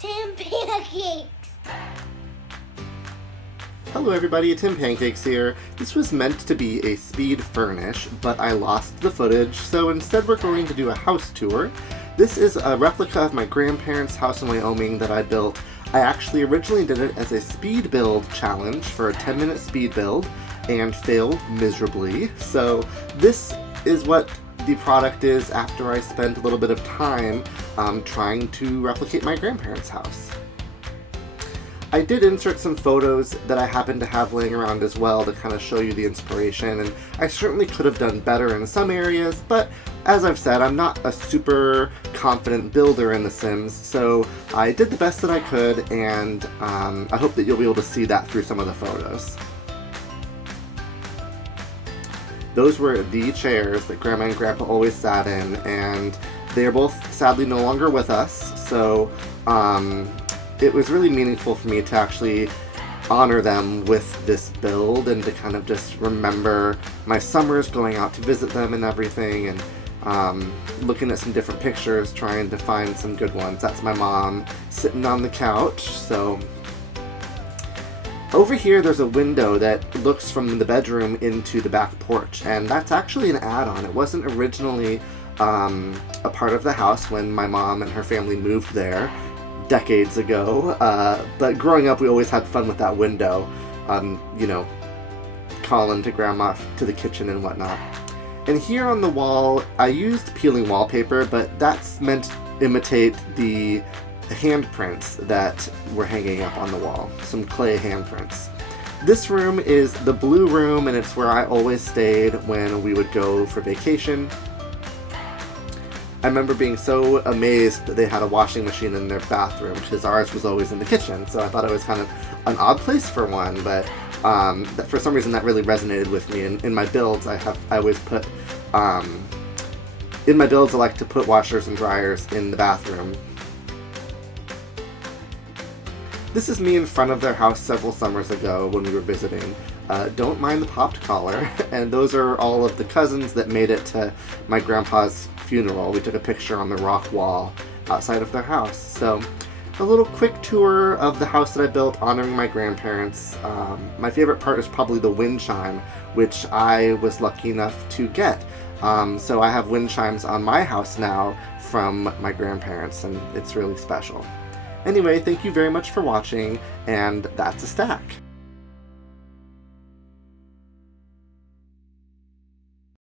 Tim Pancakes. Hello everybody, Tim Pancakes here. This was meant to be a speed furnish, but I lost the footage, so instead we're going to do a house tour. This is a replica of my grandparents' house in Wyoming that I built. I actually originally did it as a speed build challenge for a 10-minute speed build and failed miserably. So this is what the product is after I spent a little bit of time trying to replicate my grandparents' house. I did insert some photos that I happen to have laying around as well to kind of show you the inspiration, and I certainly could have done better in some areas, but as I've said, I'm not a super confident builder in The Sims, so I did the best that I could, and I hope that you'll be able to see that through some of the photos. Those were the chairs that Grandma and Grandpa always sat in, and they are both sadly no longer with us, so it was really meaningful for me to actually honor them with this build and to kind of just remember my summers going out to visit them and everything, and looking at some different pictures, trying to find some good ones. That's my mom sitting on the couch. So over here there's a window that looks from the bedroom into the back porch, and that's actually an add-on. It wasn't originally a part of the house when my mom and her family moved there decades ago, but growing up we always had fun with that window, you know, calling to Grandma to the kitchen and whatnot. And here on the wall I used peeling wallpaper, but that's meant to imitate the handprints that were hanging up on the wall, some clay handprints. This room is the blue room, and it's where I always stayed when we would go for vacation. I remember being so amazed that they had a washing machine in their bathroom, because ours was always in the kitchen, so I thought it was kind of an odd place for one, but for some reason that really resonated with me. In my builds I always put, in my builds I like to put washers and dryers in the bathroom. This is me in front of their house several summers ago when we were visiting. Don't mind the popped collar. And those are all of the cousins that made it to my grandpa's funeral. We took a picture on the rock wall outside of their house. So a little quick tour of the house that I built honoring my grandparents. My favorite part is probably the wind chime, which I was lucky enough to get. So I have wind chimes on my house now from my grandparents, and it's really special. Anyway, thank you very much for watching, and that's a stack.